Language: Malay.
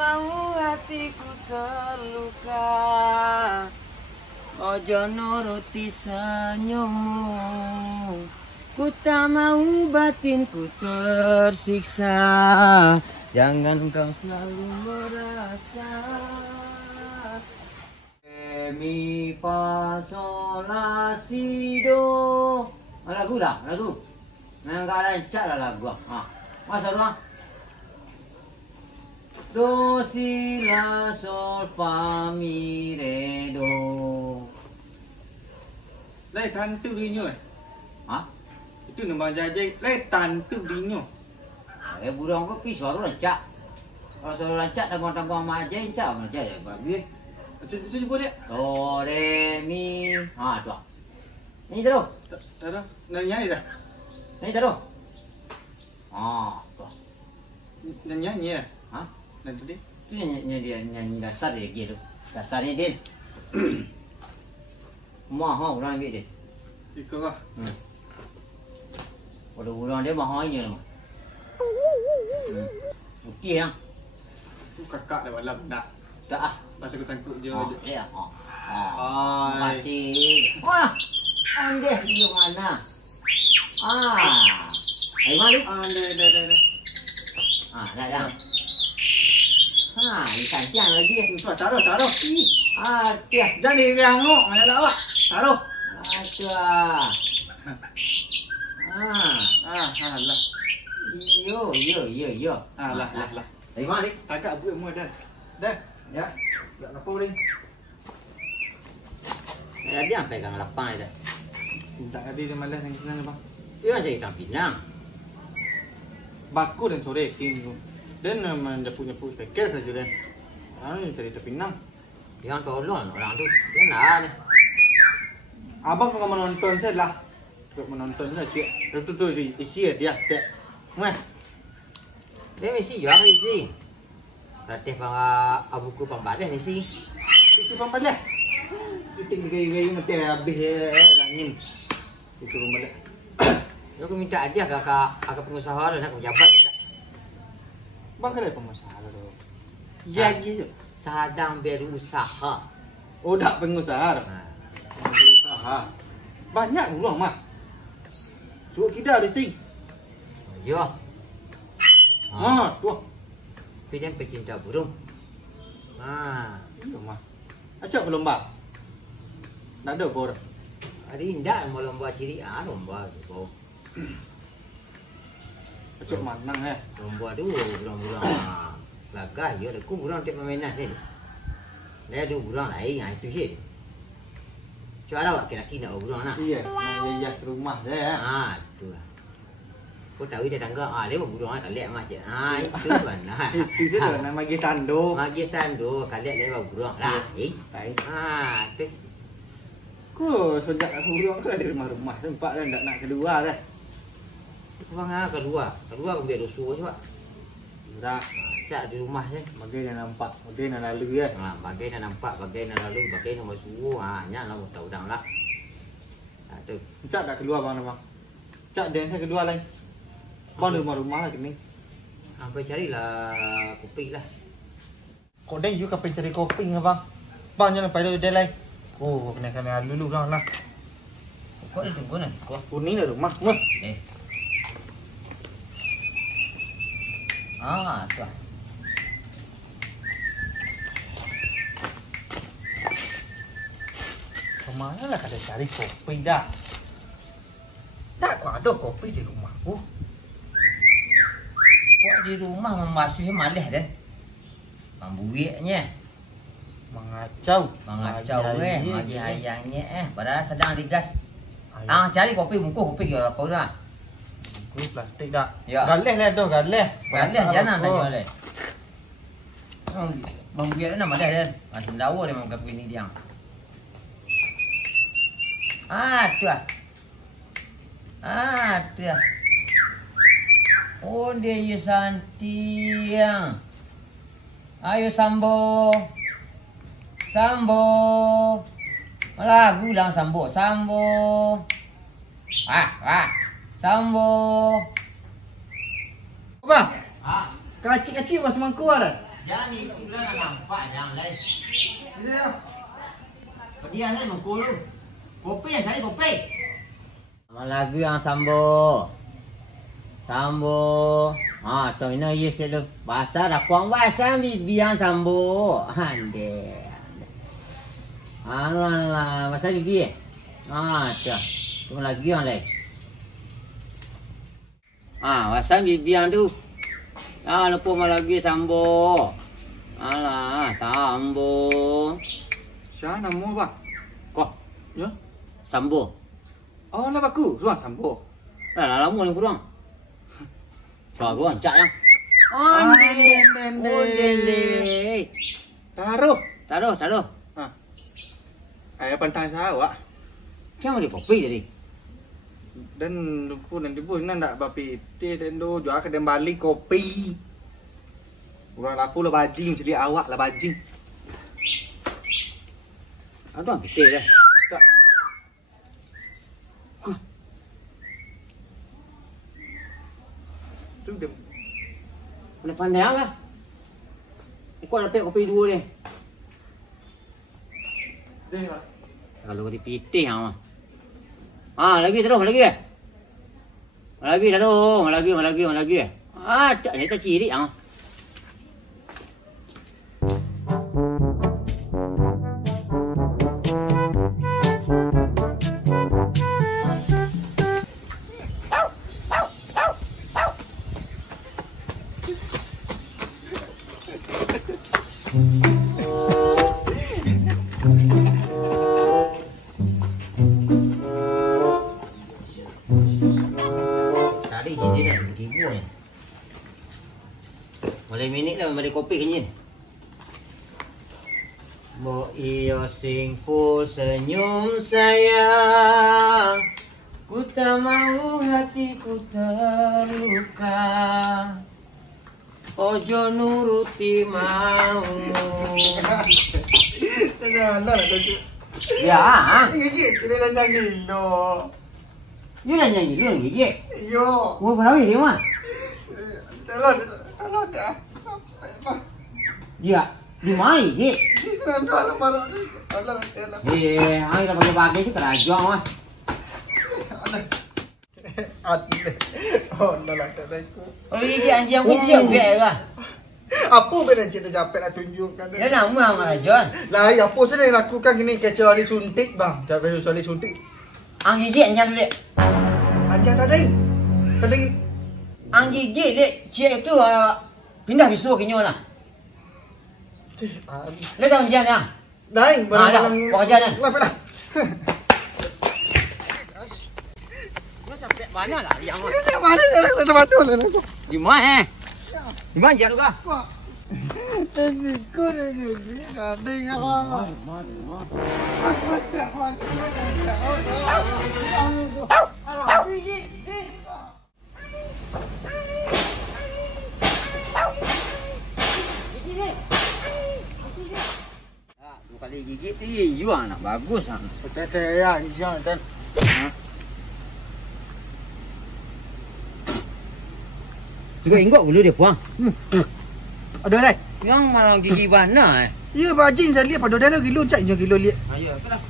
mau hatiku terluka, ojo nuruti senyummu. Ku tak mau batinku tersiksa, jangan kau selalu merasa. Mi fa sol la si do. Lagu dah, lagu. Memang gak lancar lah lagu. Masa tu do si la sol fa mi re do. Lai tantu dinyo Itu nama jajai. Lai tantu dinyo. Burung kau pi suara lancak. Kalau suara lancak tanggung-tanggung mak aja lancak macam je bagus. Saya cuba dia. Do re mi. Tu. Ni terus. Dah. Nak nyanyi dah. Ni terus. Tu. Nak nyanyi dah. Nanti dia. Tu nyanyi dasar dia gitu. Dasar ni dia. Mahal orang ambil dia. Ikut lah. Pada orang dia mahal je lah. Okey yang. Tu kakak dah malam dah. Tak ah. Masa aku tangkuk je. Ya. Hai. Masih. Wah. Ande di mana? Ayo mari. Dah. Dah. Ikan tiang lagi. Taruh. Tiang. Jangan dirangok. Mana dah awak? Taruh. Lah. Yo. Lah. Ayo mari. Kakak buat semua dah. Dah. Ya. Tak apa boleh. Dia pegang lapang aja. Tak ada dia malas yang senang bang. Dia macam ikan pinang. Baku dan sore king tu. Dan menyapu-nyapu pekel saja dan. Cari terpinang. Dia tolong orang tu. Dia nak ni. Abang kau menonton saya lah. Kau menonton lah siap. Tu isi dia setiap. Meh. Dia mesti jual isi. Latih buku pembalas isi. Isi pembalas. Kita gaya-gaya mesti habis angin. Isi pembalas. Aku minta aja kakak pengusaha dan aku pejabat minta. Bang kan ada pengusaha tu. Ya gitu. Sedang berusaha. Oh dak pengusaha. Berusaha. Banyak ulang mah. Suruh kita ada sing. Ya. Tu. Dia pecinta burung. Itu mah. Acak berlomba. Tak ada bor. Ada indah mau lomba ciri lomba tu. Acak manang Lomba tu burung-burung gagah je aku burung tiap permainan ni. Dia ada burung lain itu je. Cuba awak laki-laki nak burung nak. Iya, main hias rumah saya. Tu lah. Kau tahu dia tangga lewat burung kalian macam itu kan. Itu saja nama kita tando. Magi tando kalian lewat burung lah. Baik. Tu. Ku sejak aku burung kan ada rumah-rumah tempat dan nak kedua dah. Bang keluar aku biar rusuh je pak. Dah. Cak di rumah je. Bagai dah nampak, bagai dah lalu ya. Bagai dah nampak, bagai dah lalu, bagai dah masuk. Nya lah tahu dah lah. Tu. Cak dah keluar bang bang. Cak dan saya kedua lain. Bang di rumah-rumah lah kini. Sampai carilah kopi lah. Kau dah you kapan cari kopi bang? Bang jangan pada dia lain. Oh, kena dulu bang lah. Kau dah tunggu nasi kau. Kuning dah rumah. Mah. Tu. Kemana lah kada cari kopi dah? Tak kau ada kopi di rumahku. Kau di rumah membasuhnya malah dah. Membuiknya. Mengacau Magi ayangnya padahal sedang digas. Cari kopi bungkus kopi ke apa dah. Kuih plastik dah. Ya. Galeh lah tu, galeh. Galeh jangan tak jual. Membuik nama dah dan. Masih dawa dia makan kuih ni dia. Tu lah. Tu lah. Oh dia ya santiang. Ayo sambo. Lagu lang sambo. Sambo. Bang. Kecil-kecil mas mangku ada. Jangan itu lah nampak yang lain. Ini dah. Dia ni mengkulu. Kopi yang cari kopi. Sama lagi yang sambo. Sambo. Ha, tu ini yes itu bahasa dah kuang bahasa bibian sambo. Ande. Alah, bahasa bibi. Ha, tu. Tu lagi yang lain. Ah, bahasa bibian tu. Ah, lupa lagi sambo. Alah, sambo. Siapa nama apa? Kok, Ya. sambo. Oh, nama aku. Ruang Sambo. Dah lama ni kurang. Soal gua cak yang. Dendeng. Taruh. Taruh. Ha. Ayah pantang saya awak. Kenapa dia kopi jadi? Dan lupa nanti pun nak bapi teh dan do jual kedai balik kopi. Orang lapu lah bajing, jadi awak lah bajing. Aduh, betul dah. Tak. Tu dia. Mana pandai lah. Kau nak pek kopi dua ni. Tengok. Kalau kau dipitih hang. Ah, lagi terus, lagi. Lagi. Ah, tak ni tak ciri hang. Tadi hijin dah ribu ni. Boleh minit lah balik kopi hijin. Mo iyo sing full senyum sayang. Ku tak mau hatiku terluka. Ojo nuruti maumu. Jangan lah tadi. Ya, Gigit kena nyanyi no. you nak nyanyi dulu lagi je. Yo. Mau berawih dia mah. Kalau dah. Ya, di mana je? Kalau marah ni. Allah. Hang dah pakai tu kerajaan mah. Adil. Oh, nak tak aku. Oh, ini anjing kecil biar lah. Apa benda cik dah capek nak tunjukkan Dia nama kerajaan. Lah, apa saya nak lakukan gini kecuali suntik bang. Kecuali suntik. Ang gigit anjing dulu. Anjang tadi. Ang gigit dek, cik tu pindah bisu kinyo lah. Dia dah anjing dah. Dai, dah, buat kerja dah. Lah. Lu capek mana lah yang mah. Mana dah bantu lah. Di mana Di mana je tu kah? Ini kau ni ada yang apa? Dua kali gigit ni, you nak bagus ah. Betul ya, jangan. Juga ingot bulu dia puang. Ada dah. Yang mana gigi mana eh? Ya, bajing saya lihat pada dah kilo cak je kilo lihat. Ha ya, betul lah.